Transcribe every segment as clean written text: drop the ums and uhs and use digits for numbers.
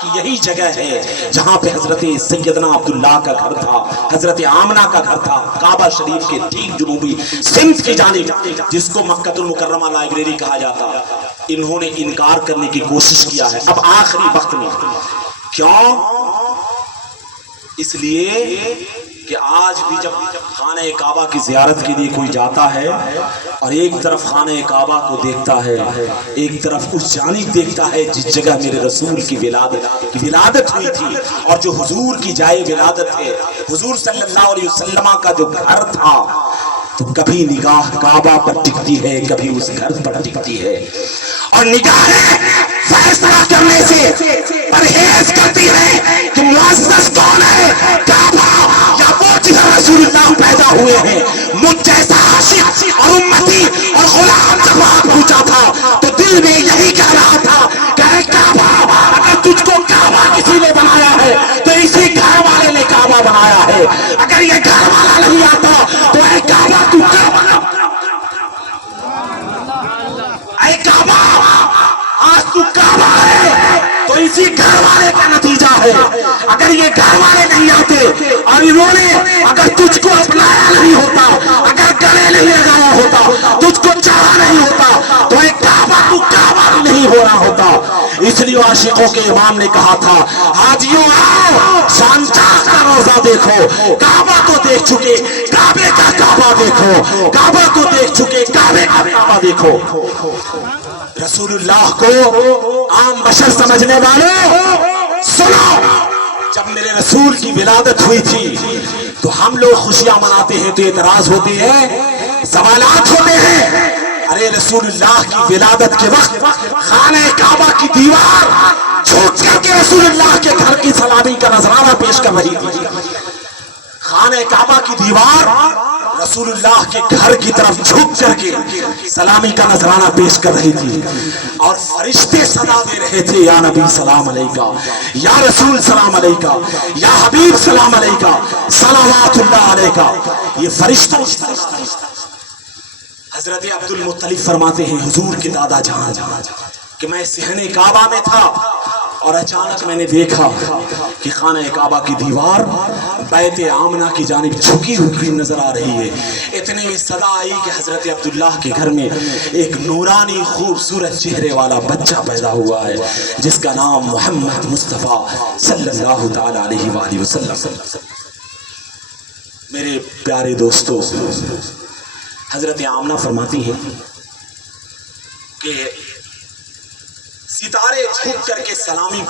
کہ یہی جگہ ہے جہاں پہ حضرت سیدنا عبداللہ کا گھر تھا، حضرت آمنہ کا گھر تھا، کعبہ شریف کے ٹھیک جنوبی سمت کی جانب، جس کو مکہ المکرمہ لائبریری کہا جاتا۔ انہوں نے انکار کرنے کی کوشش کیا ہے اب آخری وقت میں۔ کیوں؟ اس لیے کہ آج بھی جب خانہ کعبہ کی زیارت کے لیے کوئی جاتا ہے اور ایک طرف خانہ کعبہ کو دیکھتا ہے، ایک طرف اس جانب دیکھتا ہے جس جگہ میرے رسول کی ولادت ہوئی تھی اور جو حضور کی جائے ولادت ہے، حضور صلی اللہ علیہ وسلم کا جو گھر تھا، تو کبھی نگاہ کعبہ پر ٹکتی ہے، کبھی اس گھر پر ٹکتی ہے، اور نگاہیں فیصلہ کرنے سے پرہیز کرتی ہے کہ معزز کون ہے، کعبہ یا وہ جدھر رسول اللہ پیدا ہوئے ہیں۔ مجھ جیسا عاشق اور امتی اور غلام جب وہاں پہنچا تھا تو دل میں یہی کہہ رہا تھا کہ اے کعبہ، اگر تجھ کو کعبہ کسی نے بنایا ہے تو اسی گھر والے نے کعبہ بنایا ہے، اگر یہ گھر والا نہیں آتا تو اے کعبہ تو کعبہ، اے کعبہ آج تو کعبہ ہے تو اسی گھر والے کا نتیجہ ہے۔ اگر یہ گھر والے نہیں آتے اور انہوں نے اگر تجھ کو اپنایا نہیں ہوتا، اگر گلے نہیں لگایا ہوتا، تجھ کو چاہا نہیں ہوتا، تو ایک کعبہ تو کعبہ نہیں ہو رہا ہوتا۔ اس لیے عاشقوں کے امام نے کہا تھا، حاجیوں آؤ شانچاہ کا روزہ دیکھو، کعبہ تو دیکھ چکے، کعبے کا کعبہ دیکھو، کعبہ تو دیکھ چکے، کعبے کا کعبہ دیکھو۔ رسول اللہ کو عام بشر سمجھنے والوں سنو، جب میرے رسول کی ولادت ہوئی تھی تو ہم لوگ خوشیاں مناتے ہیں تو اعتراض ہوتے ہیں، سوالات ہوتے ہیں۔ ارے رسول اللہ کی ولادت کے وقت خانہ کعبہ کی دیوار جھک کر کے رسول اللہ کے گھر کی سلامی کا نذرانہ پیش کر رہی تھی۔ خانہ کعبہ کی دیوار رسول اللہ کے گھر کی طرف جھک کر کے سلامی کا نذرانہ پیش کر رہی تھی، اور فرشتے صدا دے رہے تھے، یا نبی سلام علیکہ، یا رسول سلام علیکہ، یا حبیب سلام علیکہ، صلوات اللہ علیکہ۔ یہ فرشتوں حضرت عبد المطلب فرماتے ہیں حضور کے دادا جان کہ میں صحن کعبہ میں تھا اور اچانک میں نے دیکھا کہ خانہ کعبہ کی دیوار بیت آمنہ کی جانب جھکی ہوئی نظر آ رہی ہے۔ اتنے میں صدا آئی کہ حضرت عبداللہ کے گھر میں ایک نورانی خوبصورت چہرے والا بچہ پیدا ہوا ہے جس کا نام محمد مصطفیٰ صلی اللہ تعالی علیہ وآلہ وسلم۔ میرے پیارے دوستو، حضرت آمنہ فرماتی ہیں کہ ستارے جھک کر کے سلامی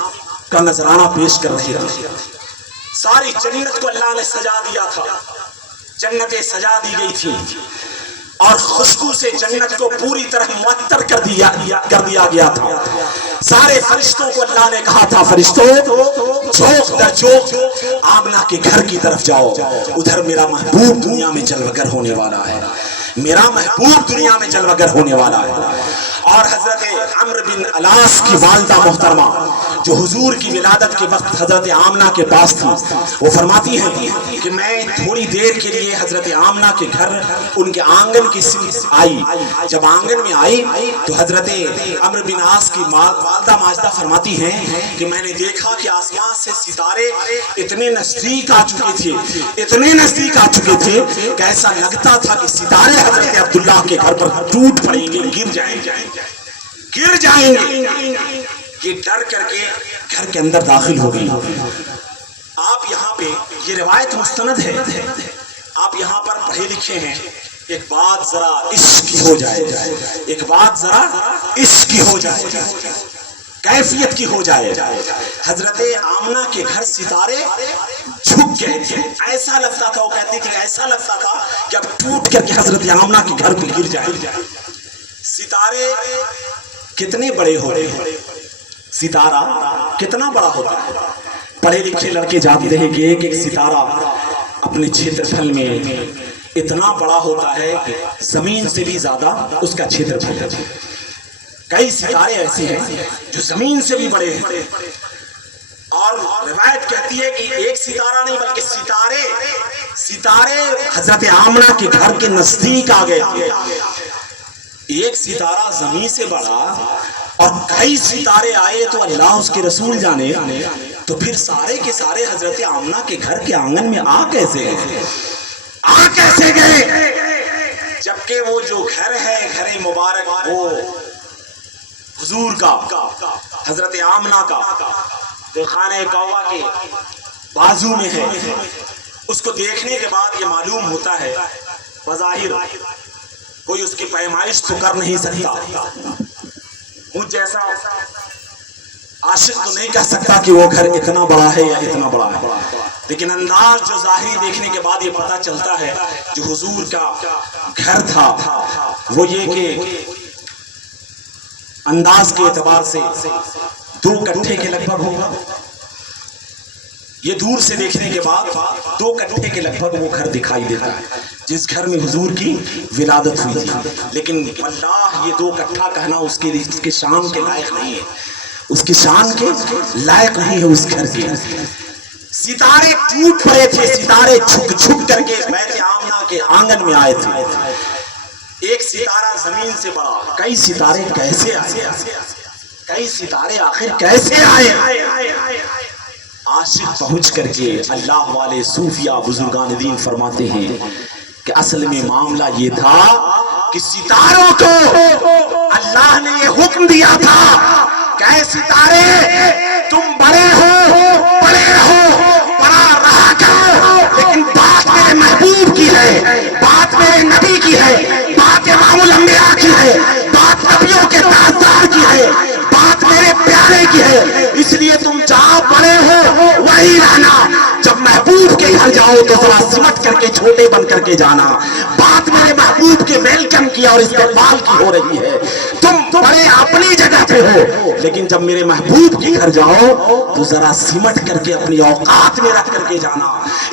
کا نذرانہ پیش کر رہے تھے۔ ساری جنت کو اللہ نے سجا دیا تھا، جنتیں سجا دی گئی تھی اور خوشبو سے جنت کو پوری طرح معطر کر دیا گیا تھا۔ سارے فرشتوں کو اللہ نے کہا تھا، فرشتوں چوک در چوک آمنہ کے گھر کی طرف جاؤ، ادھر میرا محبوب دنیا میں جلوگر ہونے والا ہے، میرا محبوب دنیا میں جلوگر ہونے والا ہے۔ اور حضرت عمرو بن علاس کی والدہ محترمہ جو حضور کی ولادت کے وقت حضرت آمنہ کے پاس تھی، وہ فرماتی ہیں کہ میں تھوڑی دیر کے لیے حضرت آمنہ کے گھر ان کے آنگن کی سمت آئی۔ جب آنگن میں آئی تو حضرت عمرو بن عاص کی والدہ ماجدہ فرماتی ہیں کہ میں نے دیکھا کہ آسمان سے ستارے اتنے نزدیک آ چکے تھے، اتنے نزدیک آ چکے تھے کہ ایسا لگتا تھا کہ ستارے حضرت عبداللہ کے گھر پر ٹوٹ پڑیں گے، گر جائیں گے۔ یہ ڈر کر کے گھر کے اندر داخل ہو گئی۔ آپ یہاں پہ یہ روایت مستند ہے، آپ یہاں پر پڑھے لکھے ہیں، ایک بات ذرا عشق کی ہو جائے، ایک بات ذرا عشق کی ہو جائے، کیفیت کی ہو جائے۔ حضرت آمنہ کے گھر ستارے جھک گئے تھے، ایسا لگتا تھا، وہ کہتی تھی ایسا لگتا تھا کہ اب ٹوٹ کر کے حضرت آمنہ کے گھر پہ گر جائے۔ ستارے کتنے بڑے ہوتے ہیں، ستارہ کتنا بڑا ہوتا ہے۔ پڑھے لکھے لڑکے جانتے ہیں کہ ایک ایک ستارہ اپنے چھیتر پھل میں اتنا بڑا ہوتا ہے کہ زمین سے بھی زیادہ اس کا چھیتر پھل ہے۔ کئی ستارے ایسے ہیں جو زمین سے بھی بڑے ہیں، اور روایت کہتی ہے کہ ایک ستارہ نہیں بلکہ ستارے حضرت آمنہ کے گھر کے نزدیک آ گئے۔ ایک ستارہ زمین سے بڑا اور کئی ستارے آئے تو اللہ اس کے رسول جانے، تو پھر سارے کے سارے حضرت آمنہ کے گھر کے آنگن میں آ کیسے گئے؟ جبکہ وہ جو گھر ہے گھر مبارک وہ حضور کا، حضرت آمنہ کا، جو خانہ کعبہ کے بازو میں ہے، اس کو دیکھنے کے بعد یہ معلوم ہوتا ہے بظاہر کوئی اس کی پیمائش تو کر نہیں سکتا، مجھ جیسا عاشق تو نہیں کہہ سکتا کہ وہ گھر اتنا بڑا ہے یا اتنا بڑا ہے، لیکن انداز جو ظاہری دیکھنے کے بعد یہ پتہ چلتا ہے جو حضور کا گھر تھا وہ یہ کہ انداز کے اعتبار سے 2 کٹھے کے لگ بھگ ہوگا، یہ دور سے دیکھنے کے بعد 2 کٹھے کے لگ بھگ وہ گھر دکھائی دیتا ہے جس گھر میں حضور کی ولادت ہوئی تھی، لیکن اللہ یہ 2 کٹھا کہنا اس کے شان کے لائق نہیں ہے، اس کی شان کے لائق نہیں ہے اس گھر کے۔ ستارے ٹوٹ پڑے تھے، ستارے چھک کر کے بیت آمنہ کے آنگن میں آئے تھے، ایک ستارہ زمین سے بڑا، کئی ستارے کیسے آئے، کئی ستارے آخر کیسے آئے؟ عاشق پہنچ کر کے اللہ والے صوفیہ بزرگان دین فرماتے ہیں کہ اصل میں معاملہ یہ تھا کہ ستاروں کو اللہ نے یہ حکم دیا تھا کہ اے ستارے تم بڑے رہو بڑا رہا کرو، لیکن بات میرے محبوب کی ہے، بات میرے نبی کی ہے، بات امام الانبیاء کی ہے، بات نبیوں کے تاجدار کی ہے، بات میرے پیارے کی ہے، اس لیے تم جہاں بڑے ہو وہی رہنا، جب محبوب کے گھر جاؤ تو ذرا سمٹ کر کے چھوٹے بن کر کے جانا، بات میرے محبوب کے ویلکم کی اور استقبال کی ہو رہی ہے، تم بڑے اپنی جگہ پہ ہو، لیکن جب میرے محبوب کے گھر جاؤ تو ذرا سمٹ کر کے اپنی اوقات میں رکھ کر کے جانا،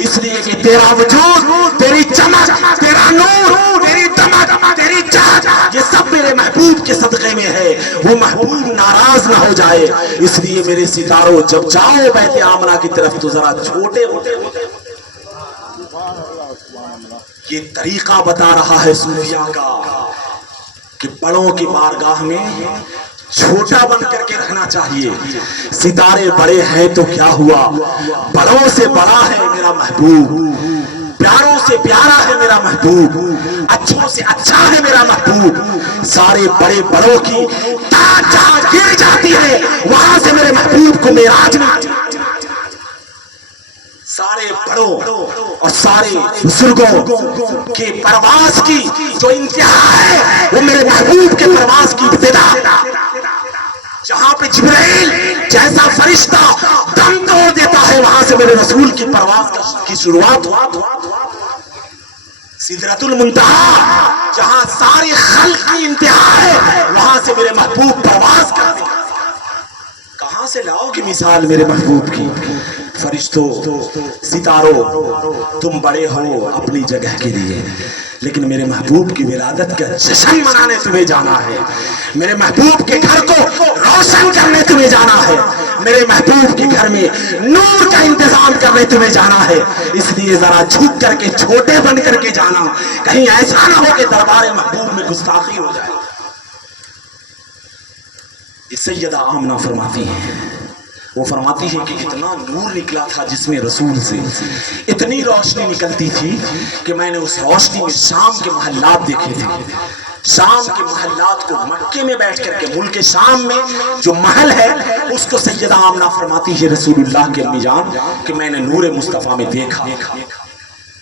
اس لیے کہ تیرا وجود، تیری چمک، تیرا نور، تیری دمک، تیری چہک، یہ سب میرے محبوب کے صدقے میں ہے، وہ محبوب ناراض نہ ہو جائے، اس لیے میرے ستاروں جب جاؤ بیت آمنہ کی طرف تو ذرا چھوٹے ہوتے۔ یہ طریقہ بتا رہا ہے صوفیاء کا کہ بڑوں کی بارگاہ میں چھوٹا بن کر کے رکھنا چاہیے، ستارے بڑے ہیں تو کیا ہوا، بڑوں سے بڑا ہے میرا محبوب، پیاروں سے پیارا ہے میرا محبوب، اچھوں سے اچھا ہے میرا محبوب، سارے بڑے بڑوں کی تاج جہاں گر جاتی ہے وہاں سے میرے محبوب کو معراج میں، سارے بڑوں اور سارے بزرگوں کے پرواز کی جو انتہا ہے وہ میرے محبوب کے پرواز کی ابتدا، جہاں پہ جبرائیل جیسا فرشتہ دم توڑ دیتا ہے وہاں سے میرے رسول کی پرواز کی شروعات، سدرۃ المنتہا جہاں ساری خلق کی انتہا ہے وہاں سے میرے محبوب پرواز کرتے ہیں۔ کہاں سے لاؤ گے مثال میرے محبوب کی؟ فرشتوں، ستاروں، تم بڑے ہو اپنی جگہ کے لیے، لیکن میرے محبوب کی ولادت کا جشن منانے تمہیں جانا ہے، میرے محبوب کے گھر کو روشن کرنے تمہیں جانا ہے، میرے محبوب کے گھر میں نور کا انتظام کرنے تمہیں جانا ہے، اس لیے ذرا جھک کر کے چھوٹے بن کر کے جانا، کہیں ایسا نہ ہو کہ دربار محبوب میں گستاخی ہو جائے۔ یہ سیدہ آمنہ فرماتی ہیں، وہ فرماتی ہے کہ اتنا نور نکلا تھا جس میں رسول سے، اتنی روشنی نکلتی تھی کہ میں نے اس روشنی میں شام کے محلات دیکھے تھے، شام کے محلات کو، مکے میں بیٹھ کر کے ملک شام میں جو محل ہے اس کو سیدہ آمنہ فرماتی ہے رسول اللہ کے امی جان کہ میں نے نور مصطفیٰ میں دیکھا،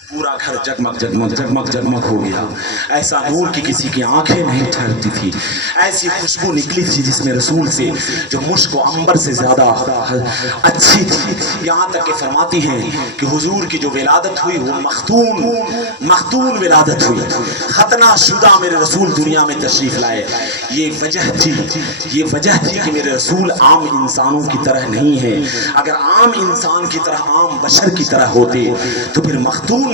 پورا گھر جگمگ جگمگ جگمگ جگمگ ہو گیا، ایسا نور کی کسی کی آنکھیں نہیں ٹھہرتی تھی، ایسی خوشبو نکلی تھی جس میں رسول سے جو مشک و عنبر سے زیادہ اچھی تھی، یہاں تک کہ فرماتی ہیں کہ حضور کی جو ولادت ہوئی وہ مختون ولادت ہوئی، ختنہ شدہ میرے رسول دنیا میں تشریف لائے، یہ وجہ تھی کہ میرے رسول عام انسانوں کی طرح نہیں ہے، اگر عام انسان کی طرح، عام بشر کی طرح ہوتے تو پھر مختون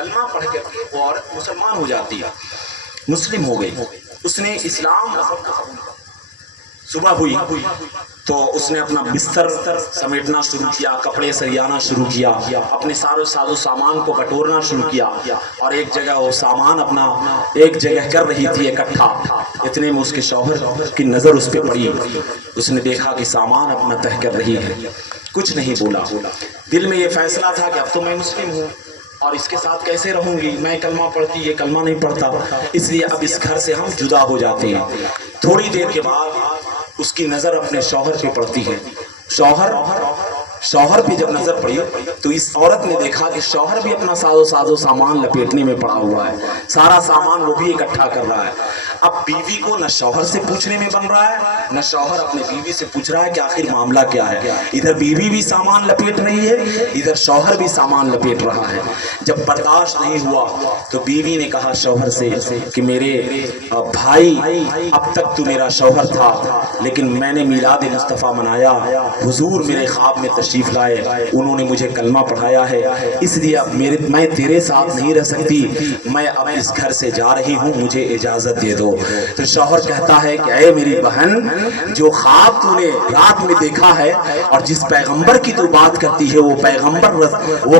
کلمہ پڑھ کر کے وہ عورت مسلمان ہو جاتی ہے، مسلم ہو گئی، اس نے اسلام مذہب کا قبول کیا۔ صبح ہوئی تو اس نے اپنا بستر سمیٹنا شروع کیا، کپڑے سریانا شروع کیا، اپنے سارے ساز و سامان کو بٹورنا شروع کیا، اور ایک جگہ وہ سامان اپنا ایک جگہ کر رہی تھی اکٹھا، اتنے میں اس کے شوہر کی نظر اس پہ پڑی، اس نے دیکھا کہ سامان اپنا تہہ کر رہی ہے، کچھ نہیں بولا، دل میں یہ فیصلہ تھا کہ اب تو میں مسلم ہوں اور اس کے ساتھ کیسے رہوں گی، میں کلمہ پڑھتی یہ کلمہ نہیں پڑھتا، اس لیے اب اس گھر سے ہم جدا ہو جاتے ہیں۔ تھوڑی دیر کے بعد اس کی نظر اپنے شوہر پہ پڑتی ہے، شوہر پہ جب نظر پڑی تو اس عورت نے دیکھا کہ شوہر بھی اپنا ساز و سامان لپیٹنے میں پڑا ہوا ہے، سارا سامان وہ بھی اکٹھا کر رہا ہے۔ اب بیوی کو نہ شوہر سے پوچھنے میں بن رہا ہے، نہ شوہر اپنے بیوی سے پوچھ رہا ہے کہ آخر معاملہ کیا ہے، ادھر بیوی بھی سامان لپیٹ رہی ہے، ادھر شوہر بھی سامان لپیٹ رہا ہے۔ جب برداشت نہیں ہوا تو بیوی نے کہا شوہر سے کہ میرے بھائی، اب تک تو میرا شوہر تھا لیکن میں نے میلاد مصطفیٰ منایا، حضور میرے خواب میں تشریف لائے، انہوں نے مجھے کلمہ پڑھایا ہے، اس لیے اب میں تیرے ساتھ نہیں رہ سکتی، میں اب اس گھر سے جا رہی ہوں، مجھے اجازت دے دو۔ تو شوہر کہتا ہے کہ اے میری بہن، جو خواب تو نے رات میں دیکھا ہے اور جس پیغمبر کی تو بات کرتی ہے وہ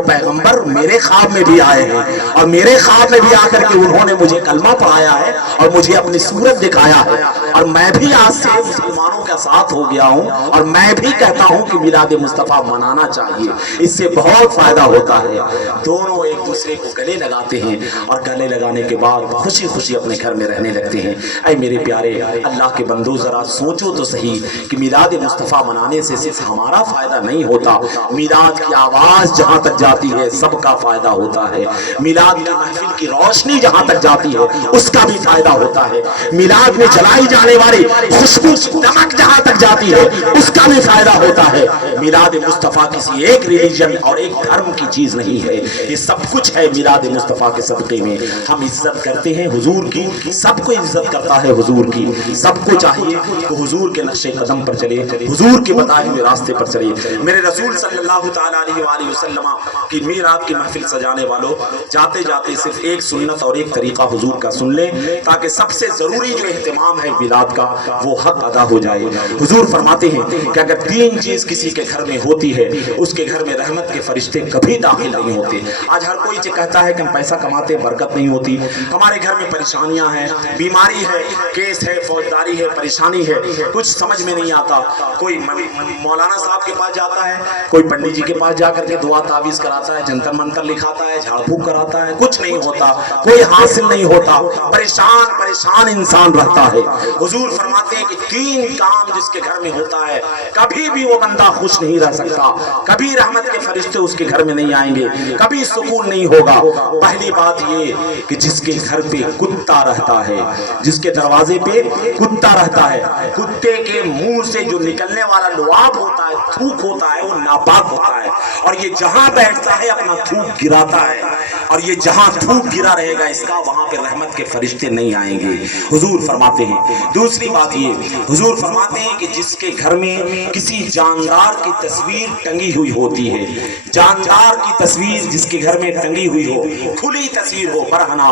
پیغمبر میرے خواب میں بھی آئے ہیں، اور میرے خواب میں بھی آ کر کے انہوں نے مجھے کلمہ پڑھایا ہے اور مجھے اپنی صورت دکھایا ہے، اور میں بھی آج سے مسلمانوں کا ساتھ ہو گیا ہوں، اور میں بھی کہتا ہوں کہ میلاد مصطفیٰ منانا چاہیے، اس سے بہت فائدہ ہوتا ہے۔ دونوں ایک دوسرے کو گلے لگاتے ہیں اور گلے لگانے کے بعد خوشی خوشی اپنے گھر میں رہنے لگتے ہیں۔ اے میرے پیارے اللہ کے بندو، ذرا سوچو تو صحیح کہ میلاد مصطفیٰ منانے سے صرف ہمارا فائدہ نہیں ہوتا، میلاد کی آواز جہاں تک جاتی ہے سب کا فائدہ ہوتا ہے، میلاد کی محفل کی روشنی جہاں تک جاتی ہے اس کا بھی فائدہ ہوتا ہے، میلاد میں جلائی جانے والی خوشبو دمک جہاں تک جاتی ہے اس کا بھی فائدہ ہوتا ہے۔ میلاد مصطفیٰ کسی ایک ریلیجن اور ایک دھرم کی چیز نہیں ہے، یہ سب کچھ ہے میلاد مصطفیٰ کے صدقے میں۔ ہم عزت کرتے ہیں حضور کی، سب کو عزت کرتا ہے حضور کی، سب کو چاہیے کہ حضور کے نقش قدم پر چلے، حضور کے بتائے ہوئے راستے پر چلے۔ میرے رسول صلی اللہ تعالیٰ علیہ وآلہ وسلم کی میلاد کی محفل سجانے والوں، جاتے جاتے صرف ایک سنت اور ایک طریقہ حضور کا سن لیں تاکہ سب سے ضروری جو اہتمام ہے میلاد کا وہ حق ادا ہو جائے۔ حضور فرماتے ہیں کہ اگر تین چیز کسی کے گھر میں ہوتی ہے اس کے گھر میں رحمت کے فرشتے کبھی داخل نہیں ہوتے۔ آج ہر کوئی کہتا ہے کہ ہم پیسہ کماتے برکت نہیں ہوتی، ہمارے گھر میں پریشانیاں ہیں، بیماری ہے، کیس ہے، فوجداری ہے، پریشانی ہے، کچھ سمجھ میں نہیں آتا۔ کوئی مولانا صاحب کے پاس جاتا ہے، کوئی پنڈت جی کے پاس جا کر کے دعا تعویذ کراتا ہے، جنتر منتر لکھاتا ہے، جھاڑ پھونک کراتا ہے، کچھ نہیں ہوتا، کوئی حاصل نہیں ہوتا، پریشان انسان رہتا ہے۔ حضور فرماتے ہیں کہ تین کام جس کے گھر میں ہوتا ہے کبھی بھی وہ بندہ خوش نہیں رہ سکتا، کبھی رحمت کے فرشتے اس کے گھر میں نہیں آئیں گے، کبھی سکون نہیں ہوگا۔ پہلی بات یہ کہ جس کے گھر پہ کتا رہتا ہے، جس کے دروازے پہ کتا رہتا ہے، کتے کے منہ سے جو نکلنے والا لعاب ہوتا ہے، تھوک ہوتا ہے، وہ ناپاک ہوتا ہے، اور یہ جہاں بیٹھتا ہے اپنا تھوک گراتا ہے، اور یہ جہاں تھوک گرا رہے گا اس کا وہاں پہ رحمت کے فرشتے نہیں آئیں گے، حضور فرماتے ہیں۔ دوسری بات یہ، حضور فرماتے ہیں کہ جس کے گھر میں کسی جاندار کی تصویر ٹنگی ہوئی ہوتی ہے، جاندار کی تصویر جس کے گھر میں ٹنگی ہوئی ہو، کھلی تصویر ہو، برہنہ،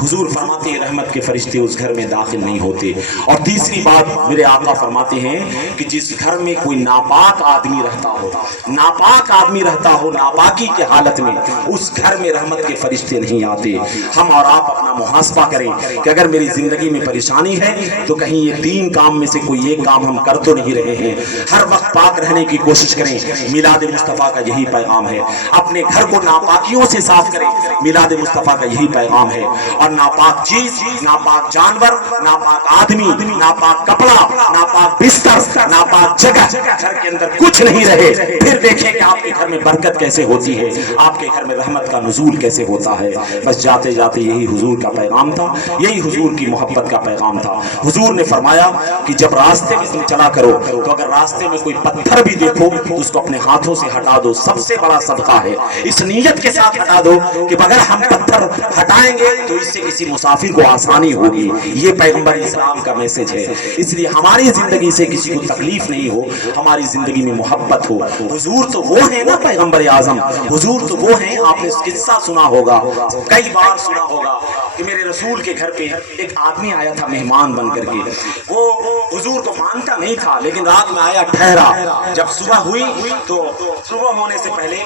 حضور فرماتے ہیں رحمت کے فرشتے اس گھر میں داخل نہیں ہوتے۔ اور تیسری بات میرے آقا فرماتے ہیں کہ جس گھر میں کوئی ناپاک آدمی رہتا ہو، ناپاک آدمی رہتا ہو، ناپاکی کے حالت میں، اس گھر میں رحمت کے فرشتے نہیں آتے۔ ہم اور آپ اپنا محاسبہ کریں کہ اگر میری زندگی میں پریشانی ہے تو کہیں یہ تین کام میں سے کوئی ایک کام ہم کر تو نہیں رہے ہیں۔ ہر وقت پاک رہنے کی کوشش کریں، میلاد مصطفیٰ کا یہی پیغام ہے۔ اپنے گھر کو ناپاکیوں سے صاف کریں، میلاد مصطفیٰ کا یہی پیغام ہے۔ اور ناپاک چیز، ناپاک جانور، ناپاک آدمی، ناپاک کپڑا، ناپاک بستر، ناپاک جگہ گھر کے اندر کچھ نہیں رہے، پھر دیکھیں کہ آپ کے گھر میں برکت کیسے ہوتی ہے، آپ کے گھر میں رحمت کا نزول کیسے ہوتا ہے۔ بس جاتے جاتے یہی حضور کا پیغام تھا، یہی حضور کی محبت کا پیغام تھا۔ حضور نے فرمایا کہ جب راستے میں تم چلا کرو تو اگر راستے میں کوئی پتھر بھی دیکھو تو اس کو اپنے ہاتھوں سے ہٹا دو، سب سے بڑا صدقہ ہے۔ اس نیت کے ساتھ ہٹا دو کہ اگر ہم پتھر ہٹائیں گے تو اس سے کسی مسافر کو آسانی ہوگی۔ یہ پیغمبر اسلام کا میسج ہے۔ اس لیے ہماری زندگی سے کسی کو تکلیف نہیں ہو، ہماری زندگی میں محبت ہو۔ حضور تو وہ ہیں نا پیغمبر اعظم، حضور تو وہ ہیں، آپ نے قصہ سنا ہوگا, کئی بار سنا ہوگا کہ میرے رسول کے گھر پہ ایک آدمی آیا تھا مہمان بن کر کے. وہ حضور کو مانتا نہیں تھا لیکن رات میں آیا ٹھہرا. جب صبح ہوئی تو صبح ہونے سے پہلے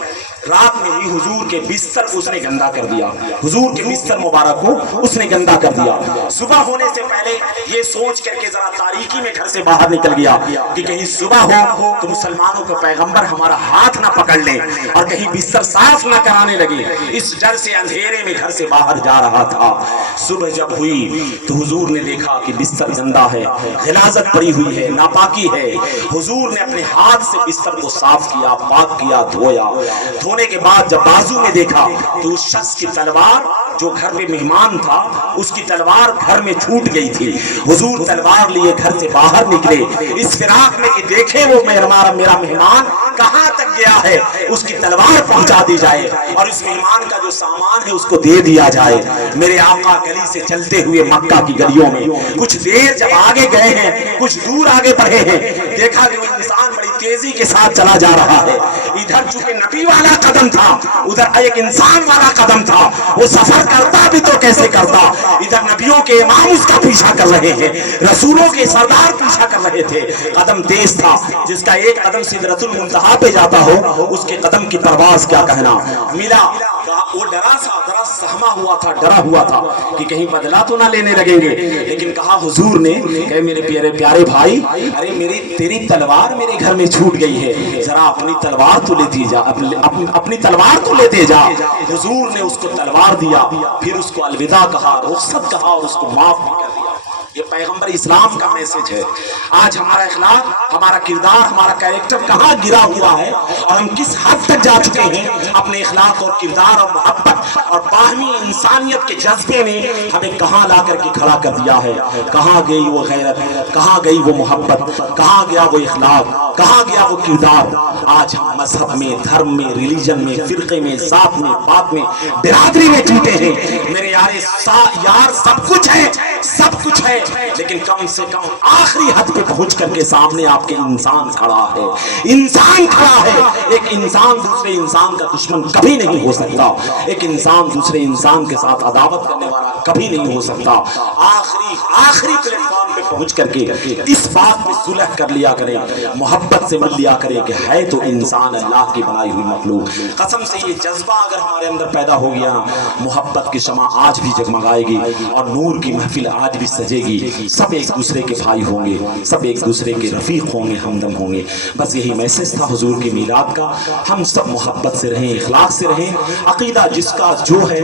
رات میں ہی حضور کے بستر کو اس نے گندا کر دیا, حضور کے بستر مبارک کو اس نے گندا کر دیا. صبح ہونے سے پہلے یہ سوچ کر کے ذرا تاریکی میں گھر سے باہر نکل گیا کہ کہیں صبح ہو تو مسلمانوں کو پیغمبر ہمارا ہاتھ نہ پکڑ لیں اور کہیں بستر صاف نہ کرانے لگے. اس ڈر سے اندھیرے میں گھر سے باہر جا رہا تھا. صبح جب ہوئی تو حضور نے دیکھا کہ بستر گندا ہے, غلاظت پڑی ہوئی ہے, ناپاکی ہے. حضور نے اپنے ہاتھ سے بستر کو صاف کیا, پاک کیا, دھویا. دھونے کے بعد جب بازو میں دیکھا تو اس شخص کی تلوار جو گھر پہ مہمان تھا اس کی تلوار گھر میں چھوٹ گئی تھی. حضور تلوار لیے گھر سے باہر نکلے اس فراق میں کہ دیکھے وہ میرا مہمان کہاں تک گیا ہے, اس کی تلوار پہنچا دی جائے اور اس مہمان کا جو سامان ہے اس کو دے دیا جائے. میرے آقا گلی سے چلتے ہوئے مکہ کی گلیوں میں کچھ دیر جب آگے گئے ہیں, کچھ دور آگے بڑھے ہیں, دیکھا کہ وہ انسان بڑی تیزی کے ساتھ چلا جا رہا ہے. ادھر چونکہ نبی والا قدم تھا, ادھر ایک انسان والا قدم تھا. وہ سفر کرتا بھی تو کیسے کرتا, ادھر نبیوں کے امام اس کا پیچھا کر رہے ہیں, رسولوں کے سردار پیچھا کر رہے تھے. قدم تیز تھا, جس کا ایک قدم سدرۃ المنتہا پہ جاتا ہو اس کے قدم کی پرواز کیا کہنا. ملا وہ ڈرا سہما ہوا تھا, ڈرا ہوا تھا کہ کہیں بدلہ تو نہ لینے لگیں گے. لیکن کہا حضور نے کہ میرے پیارے بھائی, ارے تیری تلوار میرے گھر میں چھوٹ گئی ہے, ذرا اپنی تلوار تو لیتی جا, اپنی تلوار تو لیتے جا. حضور نے اس کو تلوار دیا, پھر اس کو الوداع کہا, رخصت کہا اور اس کو معاف بھی کر دیا. یہ پیغمبر اسلام کا میسج ہے. آج ہمارا اخلاق, ہمارا کردار, ہمارا کیریکٹر کہاں گرا ہوا ہے اور ہم کس حد تک جا چکے ہیں. اپنے اخلاق اور کردار اور محبت اور باہمی انسانیت کے جذبے نے ہمیں کہاں لا کر کے کھڑا کر دیا ہے. کہاں گئی وہ غیرت, کہاں گئی وہ محبت, کہاں گیا وہ اخلاق, کہاں گیا وہ کردار. آج ہم مذہب میں, دھرم میں, ریلیجن میں, فرقے میں, ذات میں, بات میں, برادری میں ٹوٹے ہیں. میرے یار سب کچھ ہے, سب کچھ ہے, لیکن کم سے کم آخری حد پہ پہنچ کر کے سامنے آپ کے انسان کھڑا ہے. انسان کھڑا ہے. ایک انسان دوسرے انسان کا دشمن کبھی نہیں ہو سکتا. ایک انسان دوسرے انسان کے ساتھ عداوت کرنے والا کبھی نہیں ہو سکتا. آخری پلیٹ فارم پہ پہنچ کر کے اس بات پہ صلح کر لیا کریں, محبت سے مل لیا کریں کہ ہے تو انسان اللہ کی بنائی ہوئی مخلوق. قسم سے یہ جذبہ اگر ہمارے اندر پیدا ہو گیا, محبت کی شمع آج بھی جگمگائے گی اور نور کی محفل آج بھی سجے گی. سب ایک دوسرے کے بھائی ہوں گے, سب ایک دوسرے کے رفیق ہوں گے, ہمدم ہوں گے. بس یہی میسج تھا حضور کی میلاد کا. ہم سب محبت سے رہیں, اخلاق سے رہیں. عقیدہ جس کا جو ہے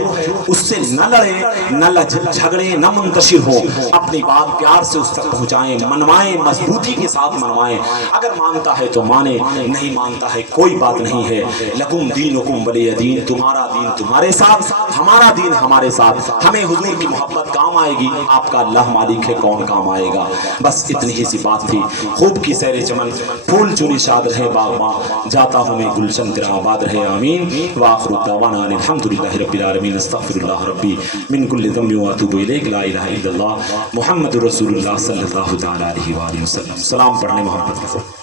اس سے نہ لڑیں, نہ جھگڑیں, نہ منتشر ہو. اپنی بات پیار سے اس تک پہنچائیں, منوائیں, مضبوطی کے ساتھ منوائیں. اگر مانتا ہے تو مانے, نہیں مانتا ہے کوئی بات نہیں ہے. لکم دینکم ولی دین, تمہارا دین تمہارے ساتھ, ہمارا دین ہمارے ساتھ. ہمیں حضور کی محبت کام آئے گی, آپ کا اللہ مالک ہے کون کام آئے گا. بس اتنی ہی سی بات تھی. خوب کی سیر چمن, پھول چوری شاد رہے باغ ماں, جاتا ہوں میں گلشن تیرا آباد رہے. آمین. وآخر دعوانا الحمدللہ رب العالمین. استغفر اللہ ربی من کل ذنب واتوب الیک. لا الہ الا اللہ محمد رسول اللہ صلی اللہ تعالی علیہ وآلہ وسلم. سلام پڑھنے محبت کے ساتھ.